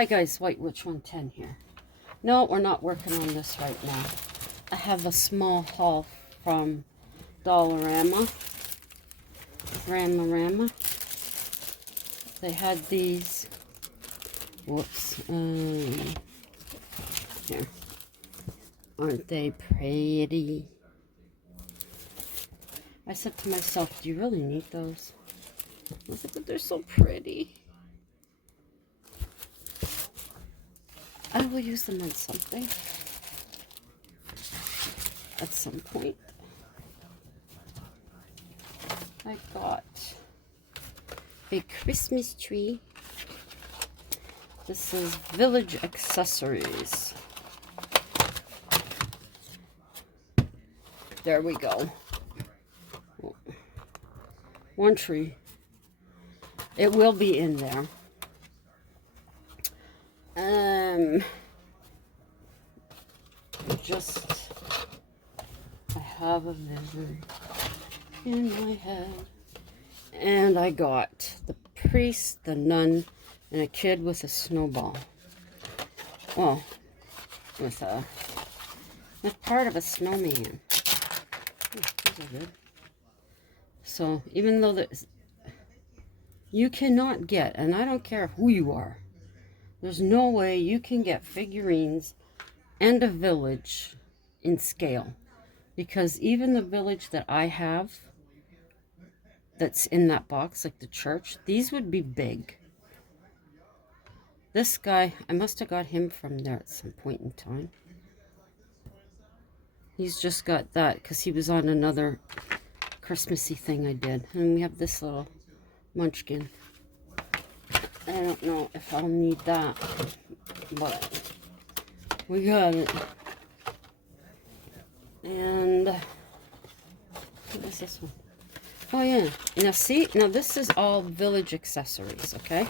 Hi guys, White Witch 110 here. No, we're not working on this right now. I have a small haul from Dollarama. Rama. They had these. Whoops. Here. Aren't they pretty? I said to myself, do you really need those? I said, but they're so pretty. I will use them on something at some point. I got a Christmas tree. This is Village Accessories. There we go. One tree. It will be in there. I have a vision in my head. And I got the priest, the nun, and a kid with a snowball. Well, with part of a snowman. Oh, those are good. So, even though you cannot get, and I don't care who you are, there's no way you can get figurines and a village in scale. Because even the village that I have, that's in that box, like the church, these would be big. This guy, I must have got him from there at some point in time. He's just got that because he was on another Christmassy thing I did. And we have this little munchkin. I don't know if I'll need that, but we got it. And what is this one? Oh yeah. Now see, now this is all village accessories, okay?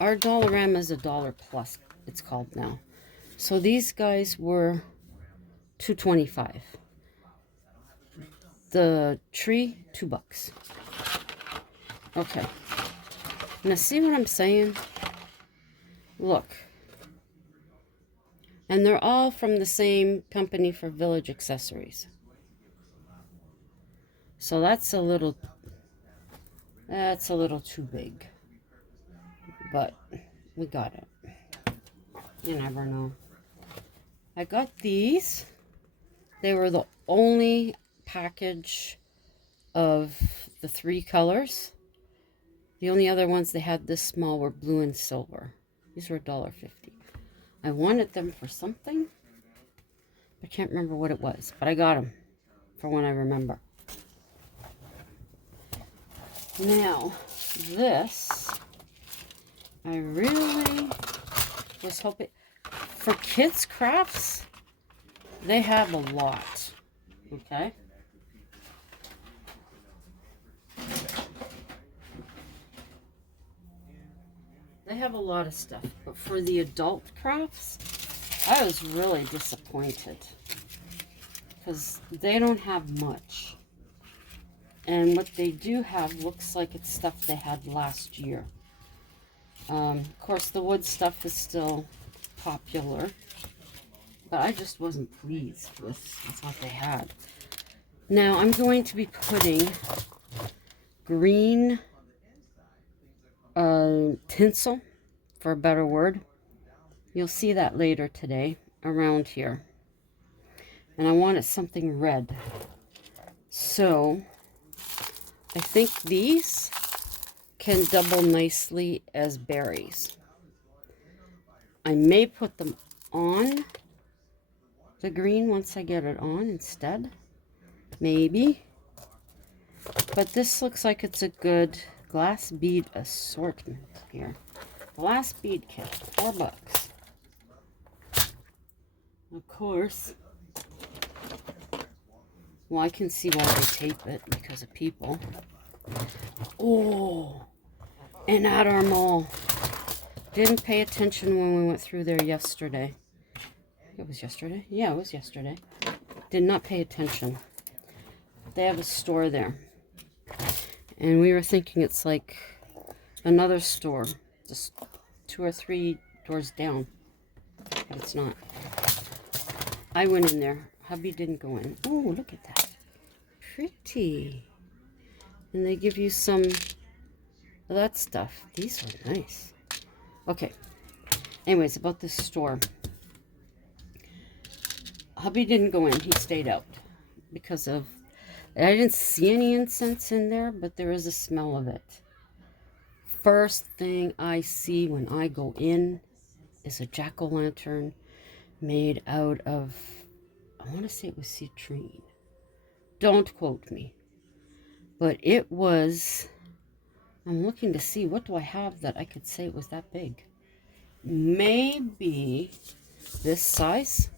Our Dollarama is $1 plus, it's called now. So these guys were $2.25. The tree, $2. Okay. Now see what I'm saying? Look. And they're all from the same company for Village Accessories. So that's a little too big. But we got it. You never know. I got these. They were the only package of the 3 colors. The only other ones they had this small were blue and silver. These were $1.50. I wanted them for something. I can't remember what it was, but I got them for when I remember. Now, this, I really was hoping, for kids' crafts, they have a lot, okay? They have a lot of stuff, but for the adult crafts, I was really disappointed because they don't have much. And what they do have looks like it's stuff they had last year. Of course, the wood stuff is still popular, but I just wasn't pleased with what they had. Now, I'm going to be putting green tinsel, for a better word. You'll see that later today around here. And I wanted something red. So, I think these can double nicely as berries. I may put them on the green once I get it on instead. Maybe. But this looks like it's a good glass bead assortment here. Glass bead kit, $4. Of course. Well, I can see why they tape it because of people. Oh, and at our mall. Didn't pay attention when we went through there yesterday. It was yesterday? Yeah, it was yesterday. Did not pay attention. They have a store there. And we were thinking it's like another store. Just 2 or 3 doors down, but it's not. I went in there. Hubby didn't go in. Oh, look at that. Pretty. And they give you some of that stuff. These are nice. Okay. Anyways, about this store. Hubby didn't go in. He stayed out because of... I didn't see any incense in there, but there is a smell of it. First thing I see when I go in is a jack-o'-lantern made out of... I want to say it was citrine. Don't quote me. But it was... I'm looking to see, what do I have that I could say it was that big? Maybe this size.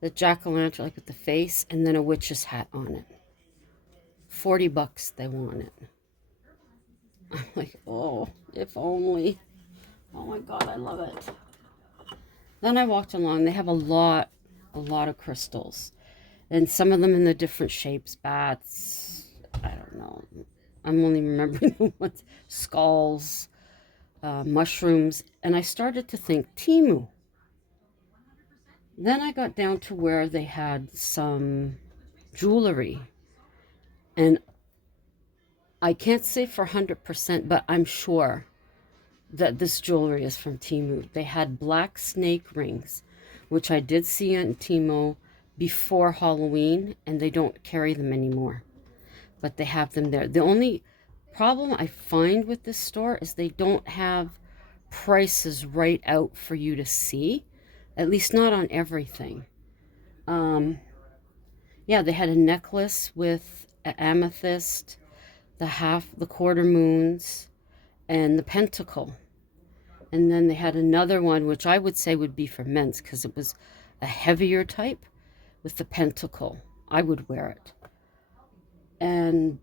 The jack-o'-lantern, like with the face, and then a witch's hat on it. $40 they want it. I'm like, oh, if only. Oh my God, I love it. Then I walked along. They have a lot of crystals. And some of them in the different shapes. Bats, I don't know. I'm only remembering the ones. Skulls, mushrooms. And I started to think, Temu. Then I got down to where they had some jewelry. And I can't say for 100%, but I'm sure that this jewelry is from Temu. They had black snake rings, which I did see on Temu before Halloween, and they don't carry them anymore. But they have them there. The only problem I find with this store is they don't have prices right out for you to see. At least not on everything. Yeah, they had a necklace with an amethyst, the quarter moons, and the pentacle. And then they had another one, which I would say would be for men's, because it was a heavier type with the pentacle. I would wear it. And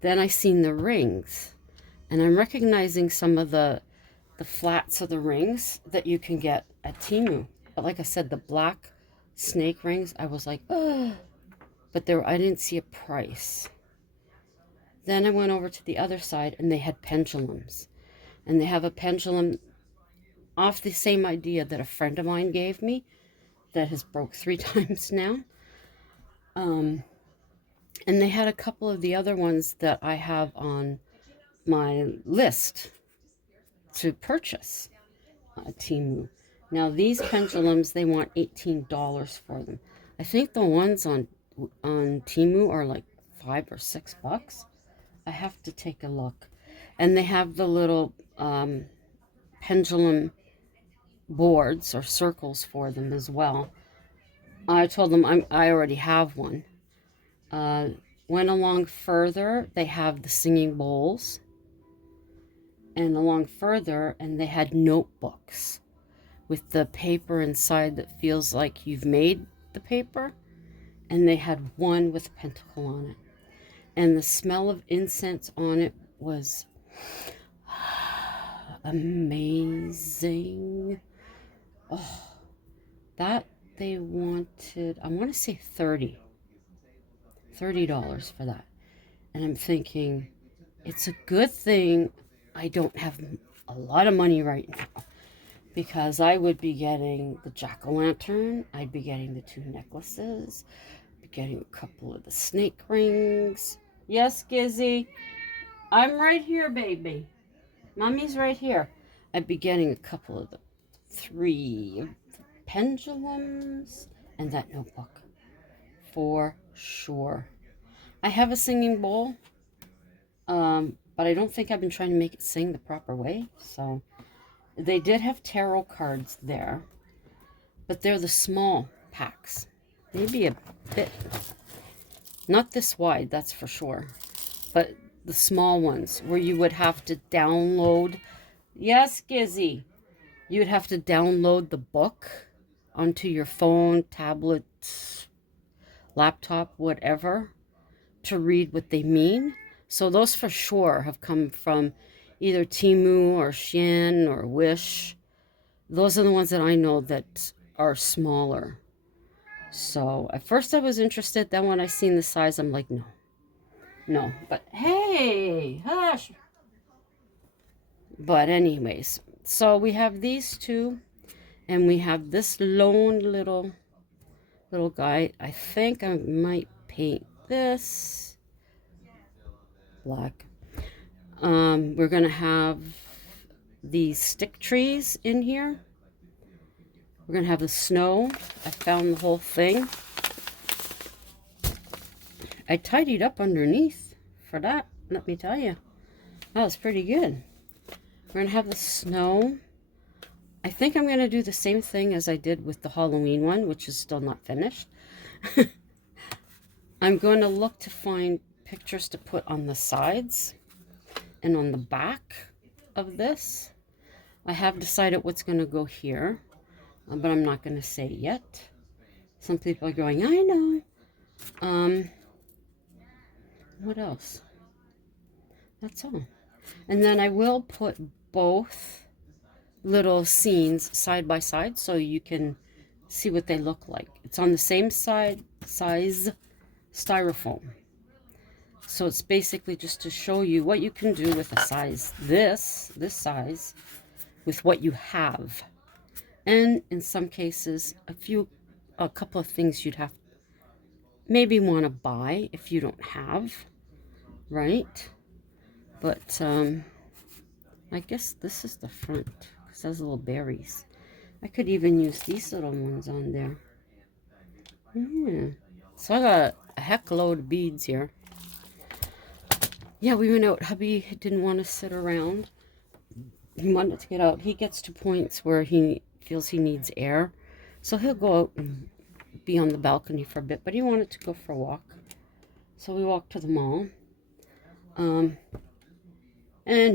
then I seen the rings, and I'm recognizing some of the flats of the rings that you can get at Temu. But like I said, the black snake rings, I was like, oh, but I didn't see a price. Then I went over to the other side, and they had pendulums. And they have a pendulum off the same idea that a friend of mine gave me that has broke 3 times now. And they had a couple of the other ones that I have on my list to purchase at Temu. Now these pendulums, they want $18 for them. I think the ones on Temu are like $5 or $6. I have to take a look. And they have the little pendulum boards or circles for them as well. I told them I already have one. Went along further, they have the singing bowls. And along further, and they had notebooks with the paper inside that feels like you've made the paper. And they had one with a pentacle on it. And the smell of incense on it was amazing. Oh, that they wanted, I want to say $30 for that. And I'm thinking, it's a good thing I don't have a lot of money right now, because I would be getting the jack-o'-lantern, I'd be getting the 2 necklaces, I'd be getting a couple of the snake rings. Yes, Gizzy, I'm right here, baby. Mommy's right here. I'd be getting a couple of the 3 pendulums and that notebook for sure. I have a singing bowl, but I don't think I've been trying to make it sing the proper way. So they did have tarot cards there, but they're the small packs. Maybe a bit, not this wide, that's for sure, but the small ones where you would have to download. Yes, Gizzy, you would have to download the book onto your phone, tablet, laptop, whatever, to read what they mean. So those for sure have come from either Temu or Shein or Wish. Those are the ones that I know that are smaller. So at first I was interested. Then when I seen the size, I'm like, no. But hey, hush. But anyways, So we have these two, and we have this lone little guy. I think I might paint this black. We're gonna have these stick trees in here. We're gonna have the snow. I found the whole thing. I tidied up underneath for that, let me tell you. That was pretty good. We're gonna have the snow. I think I'm gonna do the same thing as I did with the Halloween one, which is still not finished. I'm going to look to find pictures to put on the sides and on the back of this. I have decided what's going to go here, but I'm not going to say yet. Some people are going, I know. What else? That's all. And then I will put both little scenes side by side so you can see what they look like. It's on the same size styrofoam. So it's basically just to show you what you can do with a size this size with what you have. And in some cases, a couple of things you'd have maybe want to buy if you don't have, right? But I guess this is the front because it has little berries. I could even use these little ones on there. Yeah. So I got a heck load of beads here. Yeah, we went out. Hubby didn't want to sit around. He wanted to get out. He gets to points where he feels he needs air. So he'll go out and be on the balcony for a bit. But he wanted to go for a walk. So we walked to the mall. And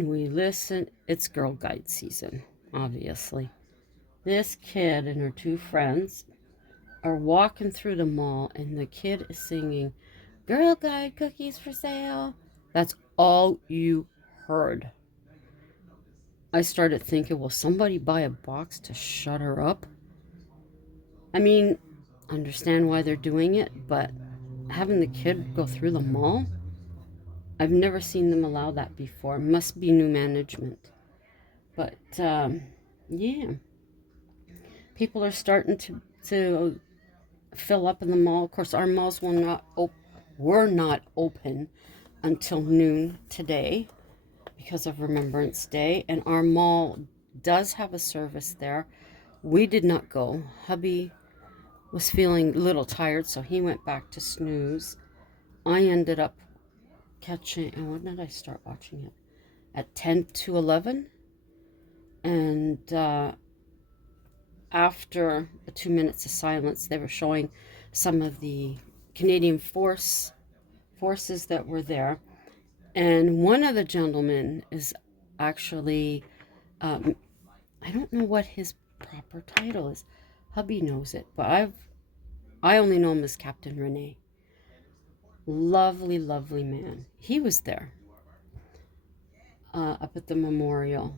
we listen. It's Girl Guide season, obviously. This kid and her two friends are walking through the mall. And the kid is singing, Girl Guide cookies for sale. That's all you heard. I started thinking, will somebody buy a box to shut her up? I mean, understand why they're doing it, but having the kid go through the mall, I've never seen them allow that before. Must be new management. But, yeah. People are starting to fill up in the mall. Of course, our malls were not open until noon today because of Remembrance Day, and our mall does have a service there. We did not go. Hubby was feeling a little tired, so he went back to snooze. I ended up catching, and when did I start watching it? At 10 to 11. And after the 2 minutes of silence, they were showing some of the Canadian forces that were there. And one of the gentlemen is actually, I don't know what his proper title is. Hubby knows it, but I only know him as Captain Rene. Lovely, lovely man. He was there up at the memorial.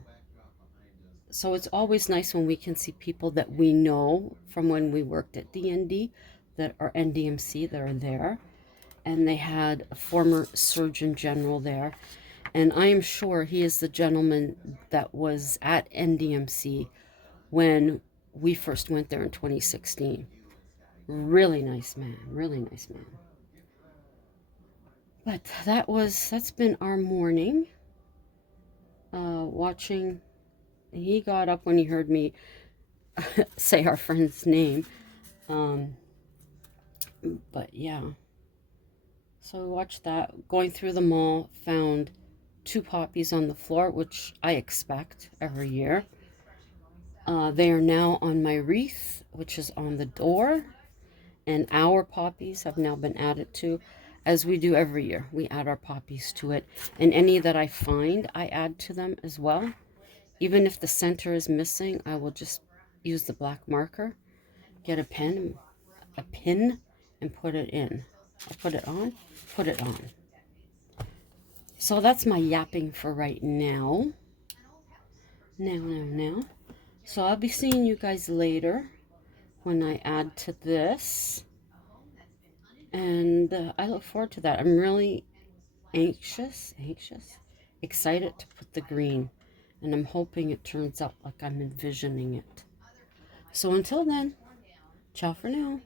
So it's always nice when we can see people that we know from when we worked at DND that are NDMC that are there. And they had a former Surgeon General there. And I am sure he is the gentleman that was at NDMC when we first went there in 2016. Really nice man, really nice man. But that's been our morning. Watching, he got up when he heard me say our friend's name. But yeah. So we watched that. Going through the mall, found 2 poppies on the floor, which I expect every year. They are now on my wreath, which is on the door. And our poppies have now been added to, as we do every year. We add our poppies to it. And any that I find, I add to them as well. Even if the center is missing, I will just use the black marker, get a pin, and put it in. I'll put it on, put it on. So that's my yapping for right now. Now. So I'll be seeing you guys later when I add to this. And I look forward to that. I'm really excited to put the green. And I'm hoping it turns out like I'm envisioning it. So until then, ciao for now.